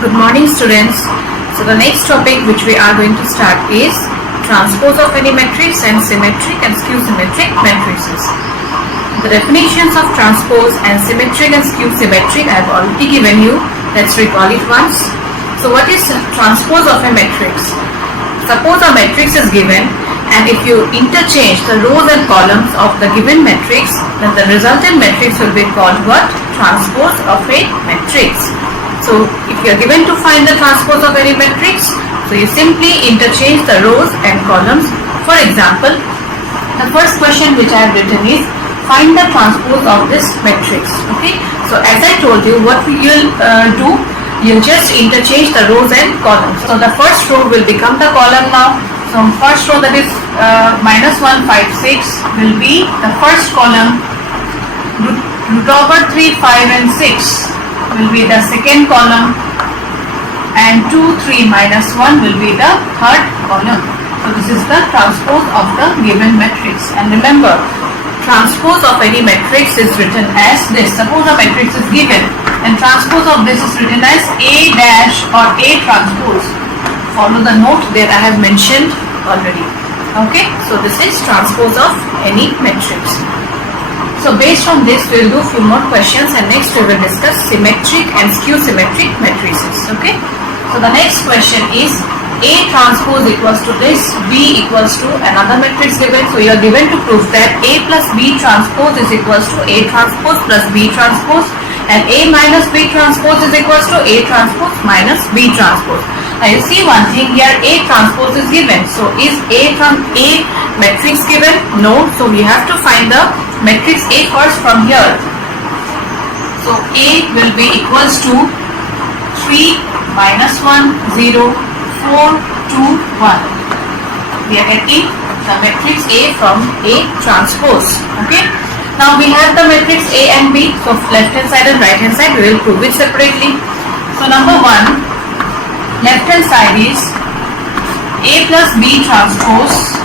Good morning, students. So the next topic which we are going to start is transpose of any matrix and symmetric and skew-symmetric matrices. The definitions of transpose and symmetric and skew-symmetric I have already given you. Let's recall it once. So what is transpose of a matrix? Suppose a matrix is given, and if you interchange the rows and columns of the given matrix, then the resultant matrix will be called what? Transpose of a matrix. So if you are given to find the transpose of any matrix, so you simply interchange the rows and columns. For example, the first question which I have written is find the transpose of this matrix. Okay. So as I told you, what you will do, you'll just interchange the rows and columns. So the first row will become the column now. So first row, that is minus 1, 5, 6 will be the first column. Root over 3, 5 and 6 will be the second column, and 2, 3 minus 1 will be the third column. So this is the transpose of the given matrix. And remember, transpose of any matrix is written as this. Suppose a matrix is given and transpose of this is written as A dash or A transpose. Follow the note there I have mentioned already. Okay, so this is transpose of any matrix. So based on this, we will do few more questions, and next we will discuss symmetric and skew-symmetric matrices. Okay. So the next question is A transpose equals to this, B equals to another matrix given. So you are given to prove that A plus B transpose is equals to A transpose plus B transpose, and A minus B transpose is equals to A transpose minus B transpose. Now you see one thing here, A transpose is given. So is A matrix given? No. So we have to find the matrix A first from here. So A will be equals to 3, minus 1, 0, 4, 2, 1. We are getting the matrix A from A transpose. Okay. Now we have the matrix A and B. So left hand side and right hand side, we will prove it separately. So number 1, left hand side is A plus B transpose.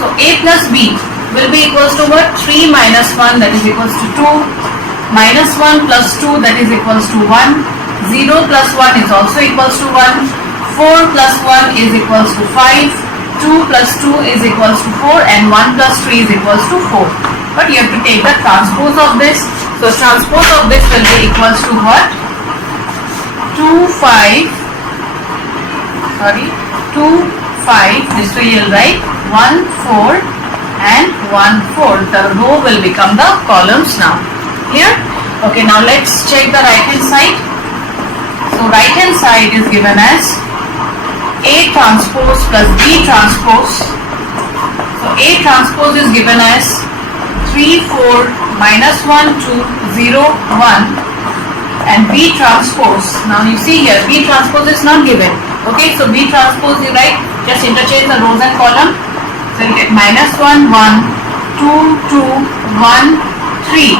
So A plus B will be equals to what? 3 minus 1, that is equals to 2. Minus 1 plus 2, that is equals to 1. 0 plus 1 is also equals to 1. 4 plus 1 is equals to 5. 2 plus 2 is equals to 4. And 1 plus 3 is equals to 4. But you have to take the transpose of this. So transpose of this will be equals to what? 2, 5. 2, 5. This way you will write 1, 4 and 1, 4. The row will become the columns now. Here? Okay, now let's check the right hand side. So right hand side is given as A transpose plus B transpose. So A transpose is given as 3, 4, minus 1, 2, 0, 1. And B transpose. Now you see here, B transpose is not given. Okay, so B transpose you write, just interchange the rows and column. So you get minus 1, 1, 2, 2, 1, 3.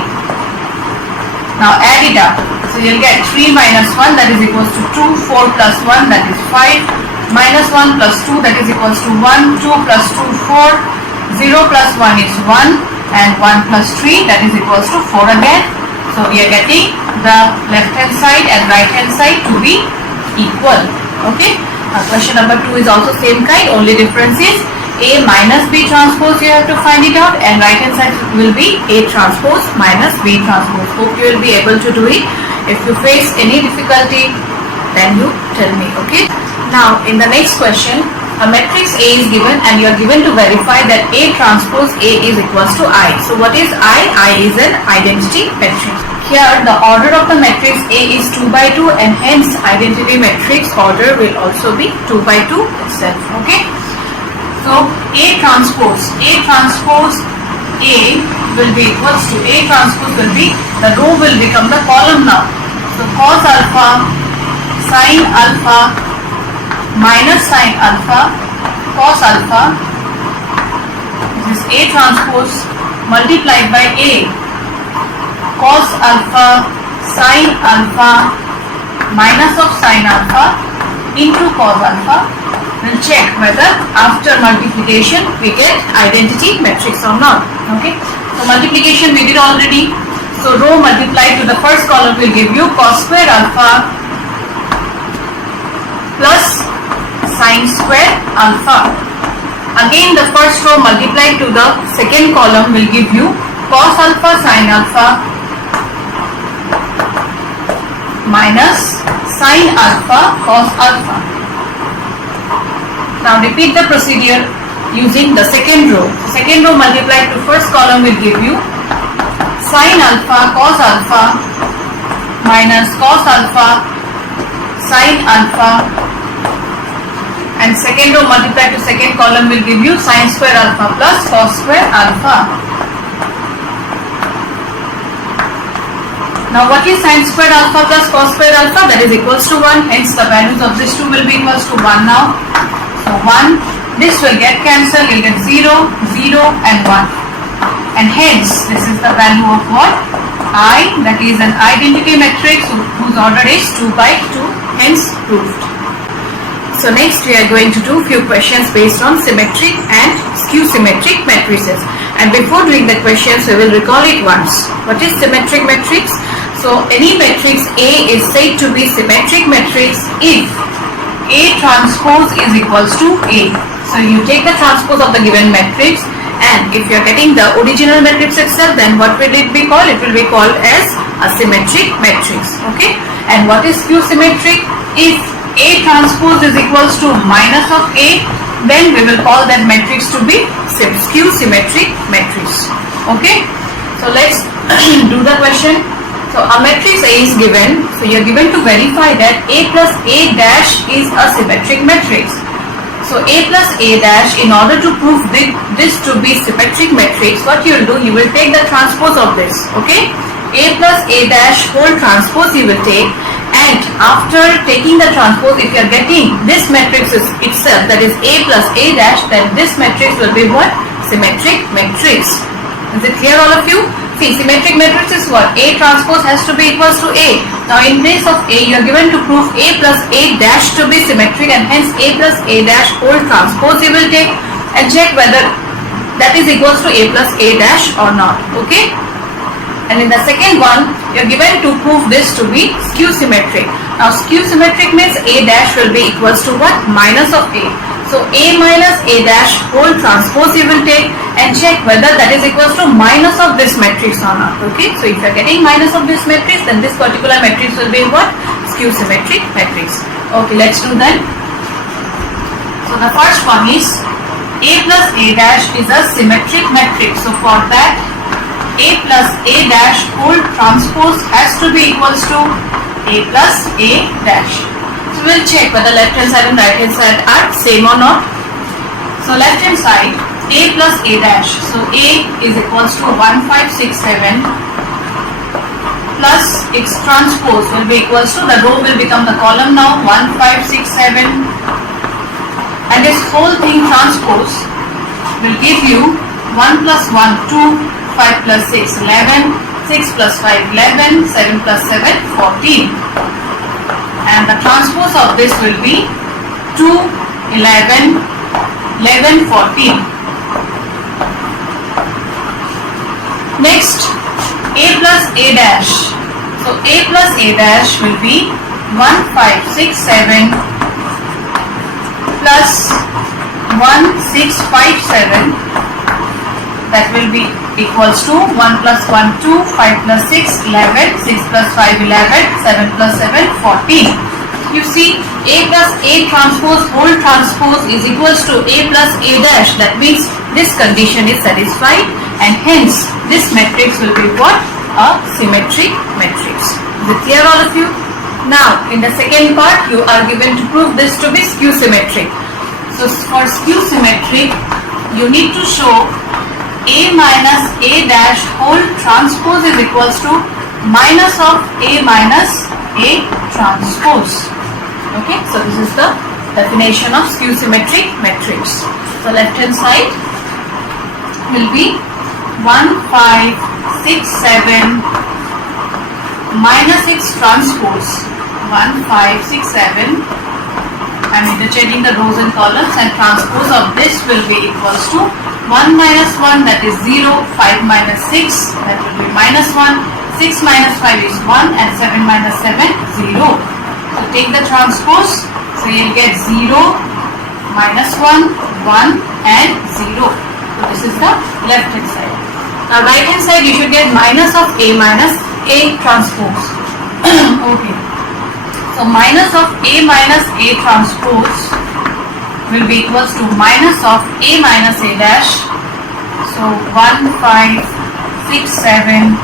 Now add it up. So you'll get 3 minus 1, that is equals to 2, 4 plus 1, that is 5, minus 1 plus 2, that is equals to 1, 2 plus 2, 4, 0 plus 1 is 1, and 1 plus 3, that is equals to 4 again. So we are getting the left hand side and right hand side to be equal. Okay. Now question number 2 is also same kind, only difference is A minus B transpose you have to find it out, and right hand side will be A transpose minus B transpose. Hope you will be able to do it. If you face any difficulty, then you tell me. Okay. Now in the next question, a matrix A is given and you are given to verify that A transpose A is equals to I. So what is I? I is an identity matrix. Here the order of the matrix A is 2 by 2, and hence identity matrix order will also be 2 by 2 itself. Okay. So A transpose A will be equals to A transpose will be, the row will become the column now. So cos alpha, sin alpha, minus sin alpha, cos alpha. This is A transpose multiplied by A. Cos alpha, sin alpha, minus of sin alpha into cos alpha. We'll check whether after multiplication we get identity matrix or not. Okay. So multiplication we did already. So row multiplied to the first column will give you cos square alpha plus sin square alpha. Again the first row multiplied to the second column will give you cos alpha sin alpha minus sin alpha cos alpha. Now repeat the procedure using the second row. Second row multiplied to first column will give you sin alpha cos alpha minus cos alpha sin alpha, and second row multiplied to second column will give you sin square alpha plus cos square alpha. Now what is sin square alpha plus cos square alpha? That is equals to 1, hence the values of these two will be equals to 1 now. So 1, this will get cancelled, you'll get 0, 0 and 1. And hence this is the value of what? I, that is an identity matrix whose order is 2 by 2, hence proved. So next we are going to do few questions based on symmetric and skew symmetric matrices. And before doing the questions we will recall it once. What is symmetric matrix? So any matrix A is said to be symmetric matrix if A transpose is equals to A. So you take the transpose of the given matrix, and if you are getting the original matrix itself, then what will it be called? It will be called as a symmetric matrix. Okay. And what is skew symmetric? If A transpose is equals to minus of A, then we will call that matrix to be skew symmetric matrix. Okay. So let's do the question. So a matrix A is given. So you are given to verify that A plus A dash is a symmetric matrix. So A plus A dash, in order to prove this to be symmetric matrix, what you will do, you will take the transpose of this. Okay. A plus A dash whole transpose you will take, and after taking the transpose, if you are getting this matrix itself, that is A plus A dash, then this matrix will be what? Symmetric matrix. Is it clear all of you? See, symmetric matrix is what? A transpose has to be equals to A. Now in place of A, you are given to prove A plus A dash to be symmetric, and hence A plus A dash whole transpose you will take and check whether that is equals to A plus A dash or not. Okay. And in the second one, you are given to prove this to be skew symmetric. Now skew symmetric means A dash will be equals to what? Minus of A. So A minus A dash whole transpose you will take and check whether that is equals to minus of this matrix or not. Okay. So if you are getting minus of this matrix, then this particular matrix will be what? Skew symmetric matrix. Okay, let's do that. So the first one is A plus A dash is a symmetric matrix. So for that, A plus A dash whole transpose has to be equals to A plus A dash. So we'll check whether left hand side and right hand side are same or not. So left hand side, A plus A dash. So A is equals to 1567 plus X transpose will be equals to, the row will become the column now, 1567, and this whole thing transpose will give you 1 plus 1 2, 5 plus 6 11, 6 plus 5 11, 7 plus 7 14, and the transpose of this will be 2 11 11 14. Next, A plus A dash. So A plus A dash will be 1567 plus 1657, that will be equals to 1 plus 1 2, 5 plus 6 11, 6 plus 5 11, 7 plus 7 14. You see, A plus A transpose whole transpose is equals to A plus A dash. That means this condition is satisfied, and hence this matrix will be what? A symmetric matrix. Is it clear all of you? Now in the second part, you are given to prove this to be skew symmetric. So for skew symmetric, you need to show A minus A dash whole transpose is equals to minus of A minus A transpose. Okay, so this is the definition of skew symmetric matrix. So left hand side will be 1567 minus X transpose 1567. I'm interchanging the rows and columns, and transpose of this will be equals to 1 minus 1, that is 0, 5 minus 6, that will be minus 1, 6 minus 5 is 1 and 7 minus 7 0. So take the transpose. So you'll get 0, minus 1, 1 and 0. So this is the left hand side. Now right hand side you should get minus of A minus A transpose. Okay. So minus of A minus A transpose will be equals to minus of A minus A dash. So 1, 5, 6, 7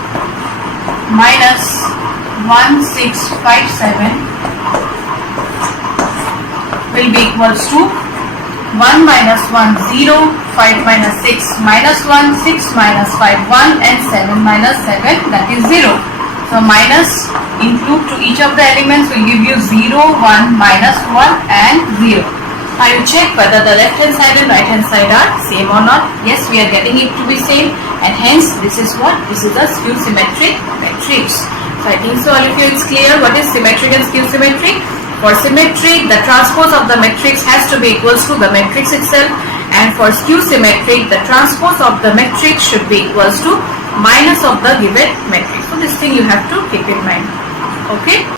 minus 1, 6, 5, 7 will be equals to 1 minus 1, 0, 5 minus 6, minus 1, 6 minus 5, 1 and 7 minus 7, that is 0. So minus include to each of the elements will give you 0, 1, minus 1 and 0. Now you check whether the left hand side and right hand side are same or not. Yes, we are getting it to be same, and hence this is what? This is a skew symmetric matrix. So I think so all of you it's clear what is symmetric and skew symmetric. For symmetric, the transpose of the matrix has to be equals to the matrix itself, and for skew symmetric, the transpose of the matrix should be equals to minus of the given matrix. So this thing you have to keep in mind. Okay.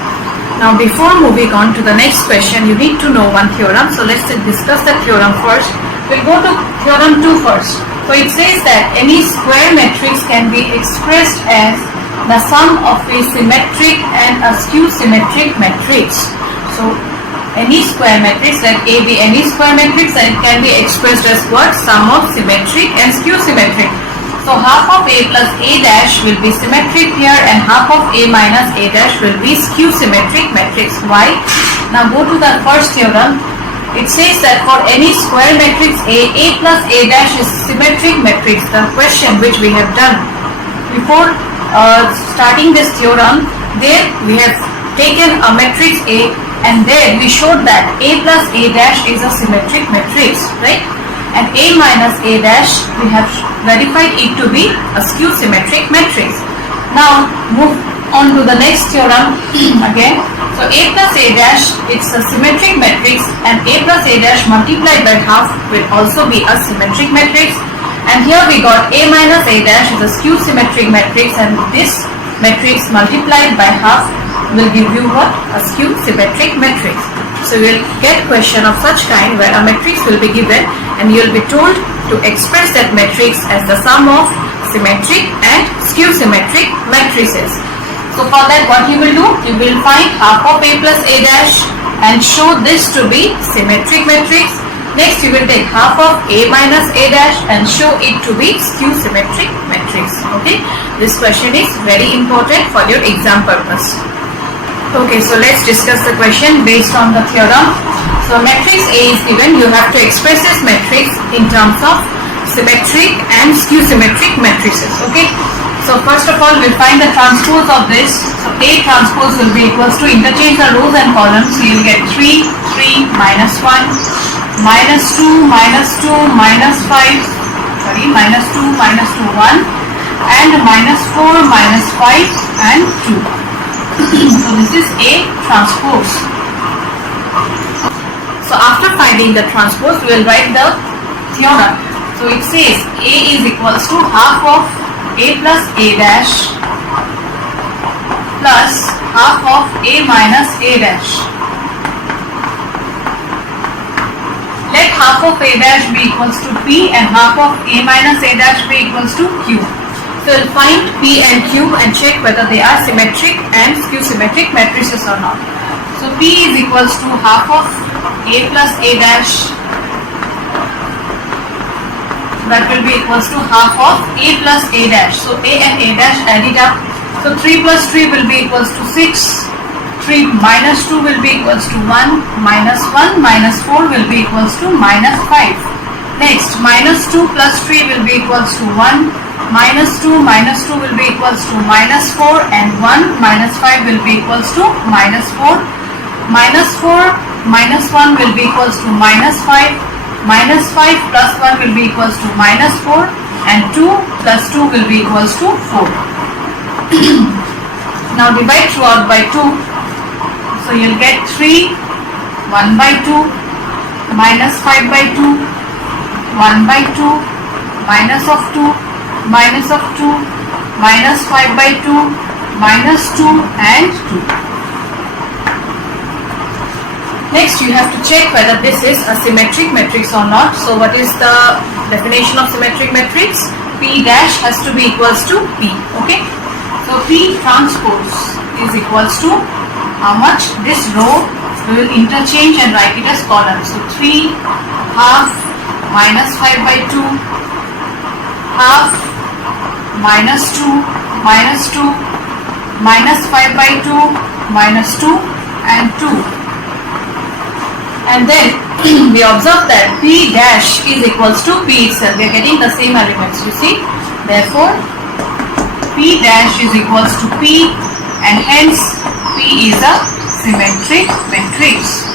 Now before moving on to the next question, you need to know one theorem. So let's discuss the theorem first. We'll go to theorem 2 first. So it says that any square matrix can be expressed as the sum of a symmetric and a skew symmetric matrix. So any square matrix, let A be any square matrix, and it can be expressed as what? Sum of symmetric and skew symmetric. So half of A plus A dash will be symmetric here, and half of A minus A dash will be skew symmetric matrix. Why? Now go to the first theorem. It says that for any square matrix A plus A dash is symmetric matrix. The question which we have done before starting this theorem, there we have taken a matrix A, and there we showed that A plus A dash is a symmetric matrix, right? And A minus A dash, we have verified it to be a skew symmetric matrix. Now move on to the next theorem again. So A plus A dash, it's a symmetric matrix, and A plus A dash multiplied by half will also be a symmetric matrix. And here we got A minus A dash is a skew symmetric matrix, and this matrix multiplied by half will give you what? A skew symmetric matrix. So you will get question of such kind where a matrix will be given and you will be told to express that matrix as the sum of symmetric and skew symmetric matrices. So for that what you will do? You will find half of A plus A dash and show this to be symmetric matrix. Next you will take half of A minus A dash and show it to be skew symmetric matrix. Okay, this question is very important for your exam purpose. Okay, so let's discuss the question based on the theorem. So matrix A is given. You have to express this matrix in terms of symmetric and skew symmetric matrices. Okay, so first of all we'll find the transpose of this. So A transpose will be equals to, interchange the rows and columns. So you'll get 3, 3, minus 1, minus 2, minus 2, minus 5, sorry, minus 2, minus 2, 1, and minus 4, minus 5 and 2. So this is A transpose. So after finding the transpose, we will write the theorem. So it says A is equals to half of A plus A dash plus half of A minus A dash. Let half of A dash be equals to P and half of A minus A dash be equals to Q. So we'll find P and Q and check whether they are symmetric and skew symmetric matrices or not. So P is equals to half of A plus A dash, that will be equals to half of A plus A dash. So A and A dash add it up. So 3 plus 3 will be equals to 6. 3 minus 2 will be equals to 1. Minus 1 minus 4 will be equals to minus 5. Next, minus 2 plus 3 will be equals to 1. Minus 2 will be equals to minus 4, and 1 minus 5 will be equals to minus 4. Minus 4 minus 1 will be equals to minus 5. Minus 5 plus 1 will be equals to minus 4, and 2 plus 2 will be equals to 4. Now divide throughout by 2. So you'll get 3, 1 by 2, minus 5 by 2, 1 by 2, minus of 2, minus of 2, minus 5 by 2, minus 2 and 2. Next you have to check whether this is a symmetric matrix or not. So what is the definition of symmetric matrix? P dash has to be equals to P. Okay. So P transpose is equals to how much? This row we will interchange and write it as columns. So 3 half minus 5 by 2 half minus 2 minus 2 minus 5 by 2 minus 2 and 2. And then we observe that P dash is equals to P itself. We are getting the same elements, you see. Therefore, P dash is equals to P, and hence P is a symmetric matrix.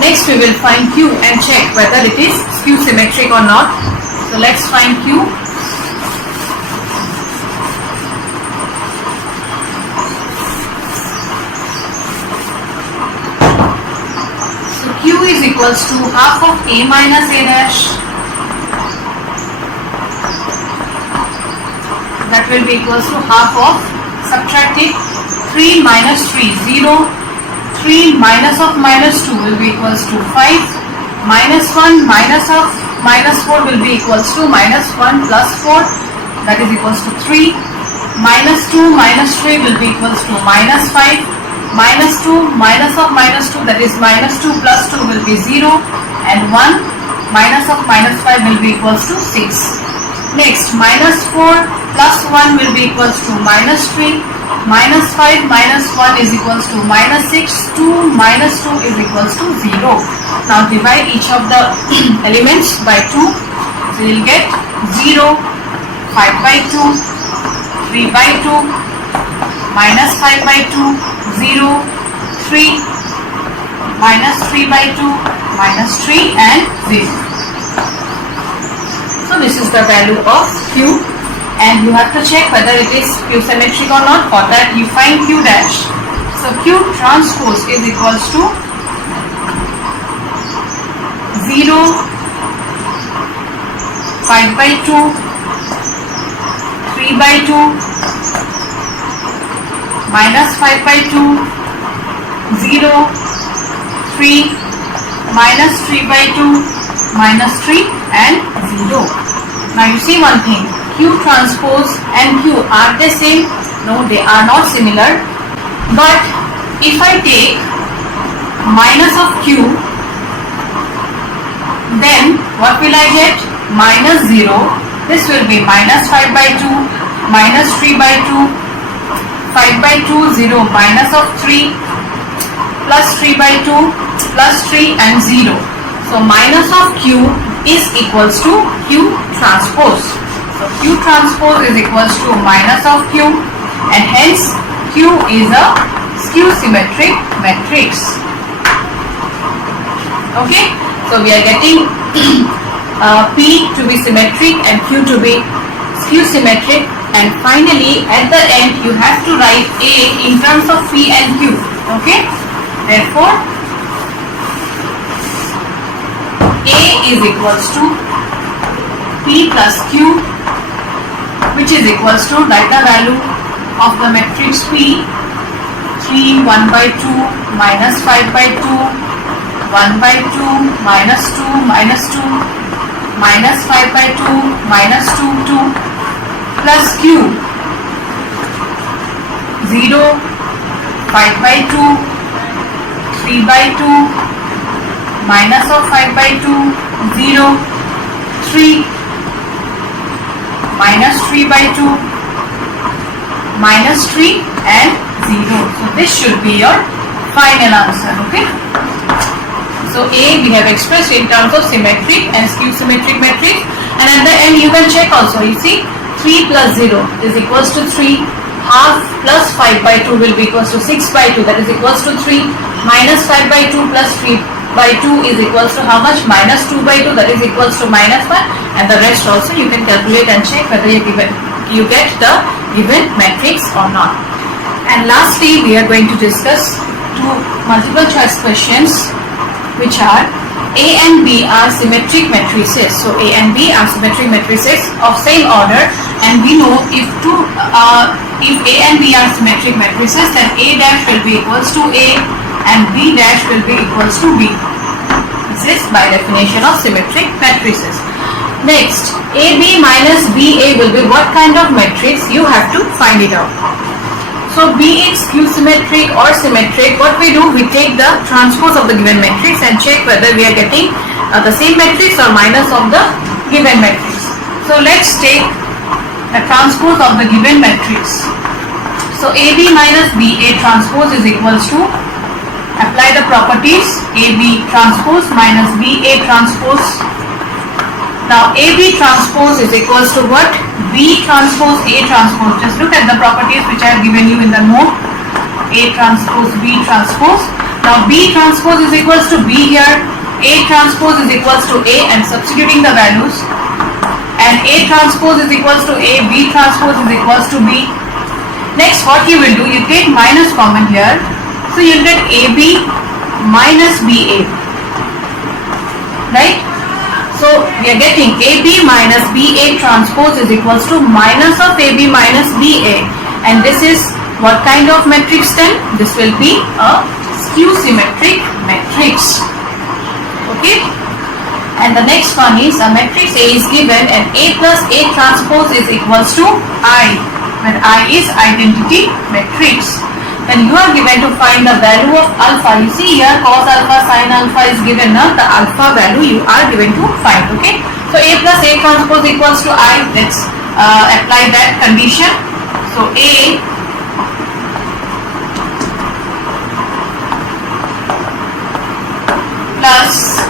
Next we will find Q and check whether it is skew symmetric or not. So let's find Q. Q is equals to half of A minus A dash. That will be equals to half of, subtract it, 3 minus 3, 0. 3 minus of minus 2 will be equals to 5. Minus 1 minus of minus 4 will be equals to minus 1 plus 4. That is equals to 3. Minus 2 minus 3 will be equals to minus 5. Minus 2 minus of minus 2, that is minus 2 plus 2 will be 0, and 1 minus of minus 5 will be equals to 6. Next, minus 4 plus 1 will be equals to minus 3, minus 5 minus 1 is equals to minus 6, 2 minus 2 is equals to 0. Now divide each of the elements by 2, so you will get 0, 5 by 2, 3 by 2, minus 5 by 2, 0, 3, minus 3 by 2, minus 3 and 0. So this is the value of Q, and you have to check whether it is Q symmetric or not. For that you find Q dash. So Q transpose is equals to 0, 5 by 2, 3 by 2, minus 5 by 2, 0, 3, minus 3 by 2, minus 3 and 0. Now you see one thing, Q transpose and Q, are they same? No, they are not similar. But if I take minus of Q, then what will I get? Minus 0. This will be minus 5 by 2, minus 3 by 2, 5 by 2, 0, minus of 3, plus 3 by 2, plus 3 and 0. So minus of Q is equals to Q transpose. So Q transpose is equals to minus of Q, and hence Q is a skew symmetric matrix. Okay, so we are getting P to be symmetric and Q to be skew symmetric. And finally, at the end, you have to write A in terms of P and Q. Okay? Therefore, A is equals to P plus Q, which is equals to, write the value of the matrix P, 3, 1 by 2, minus 5 by 2, 1 by 2, minus 2, minus 2, minus 5 by 2, minus 2, 2. Plus Q, 0, 5 by 2, 3 by 2, minus of 5 by 2, 0, 3, minus 3 by 2, minus 3 and 0. So this should be your final answer. Okay. So A we have expressed in terms of symmetric and skew symmetric matrix, and at the end you can check also. You see, 3 plus 0 is equals to 3, half plus 5 by 2 will be equals to 6 by 2, that is equals to 3, minus 5 by 2 plus 3 by 2 is equals to how much? Minus 2 by 2, that is equals to minus 1, and the rest also you can calculate and check whether you get the given matrix or not. And lastly, we are going to discuss two multiple choice questions, which are, A and B are symmetric matrices. So A and B are symmetric matrices of same order, and we know if A and B are symmetric matrices, then A dash will be equals to A and B dash will be equals to B. This is by definition of symmetric matrices. Next, AB minus BA will be what kind of matrix? You have to find it out. So be it skew symmetric or symmetric, what we do, we take the transpose of the given matrix and check whether we are getting the same matrix or minus of the given matrix. So let's take the transpose of the given matrix. So AB minus BA transpose is equals to, apply the properties, AB transpose minus BA transpose. Now AB transpose is equals to what? B transpose A transpose. Just look at the properties which I have given you in the note. A transpose B transpose. Now B transpose is equals to B here. A transpose is equals to A, and substituting the values. And A transpose is equals to A, B transpose is equals to B. Next, what you will do, you take minus common here. So you will get AB minus BA. Right? So we are getting AB minus BA transpose is equals to minus of AB minus BA, and this is what kind of matrix then? This will be a skew symmetric matrix. Okay, and the next one is a matrix A is given and A plus A transpose is equals to I, where I is identity matrix. When you are given to find the value of alpha, you see here cos alpha sin alpha is given, the alpha value you are given to find. Okay, so A plus A transpose equals to I. Let's apply that condition. So A plus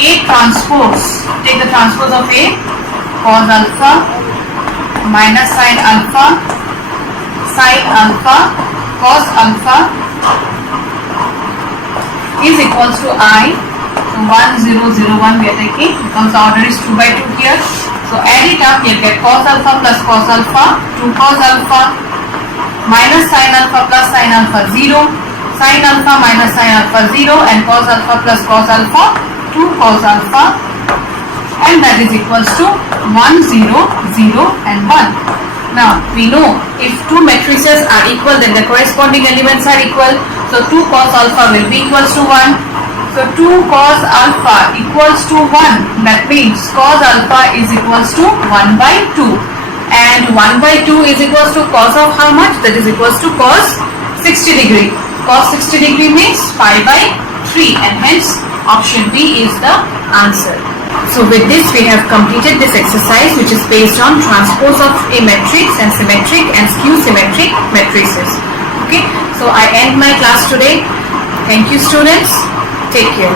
A transpose, take the transpose of A, cos alpha minus sin alpha cos alpha is equals to I. So 1 0 0 1 we are taking because the order is 2 by 2 here. So add it up, you'll get cos alpha plus cos alpha, 2 cos alpha minus sin alpha plus sin alpha 0, sin alpha minus sin alpha 0, and cos alpha plus cos alpha 2 cos alpha, and that is equals to 1 0 0 and 1. Now we know if two matrices are equal, then the corresponding elements are equal. So 2 cos alpha will be equals to 1. So 2 cos alpha equals to 1. That means cos alpha is equals to 1 by 2. And 1 by 2 is equals to cos of how much? That is equals to cos 60 degree. Cos 60 degree means pi by 3, and hence option B is the answer. So with this we have completed this exercise, which is based on transpose of a matrix and symmetric and skew symmetric matrices. Okay, so I end my class today. Thank you students. Take care.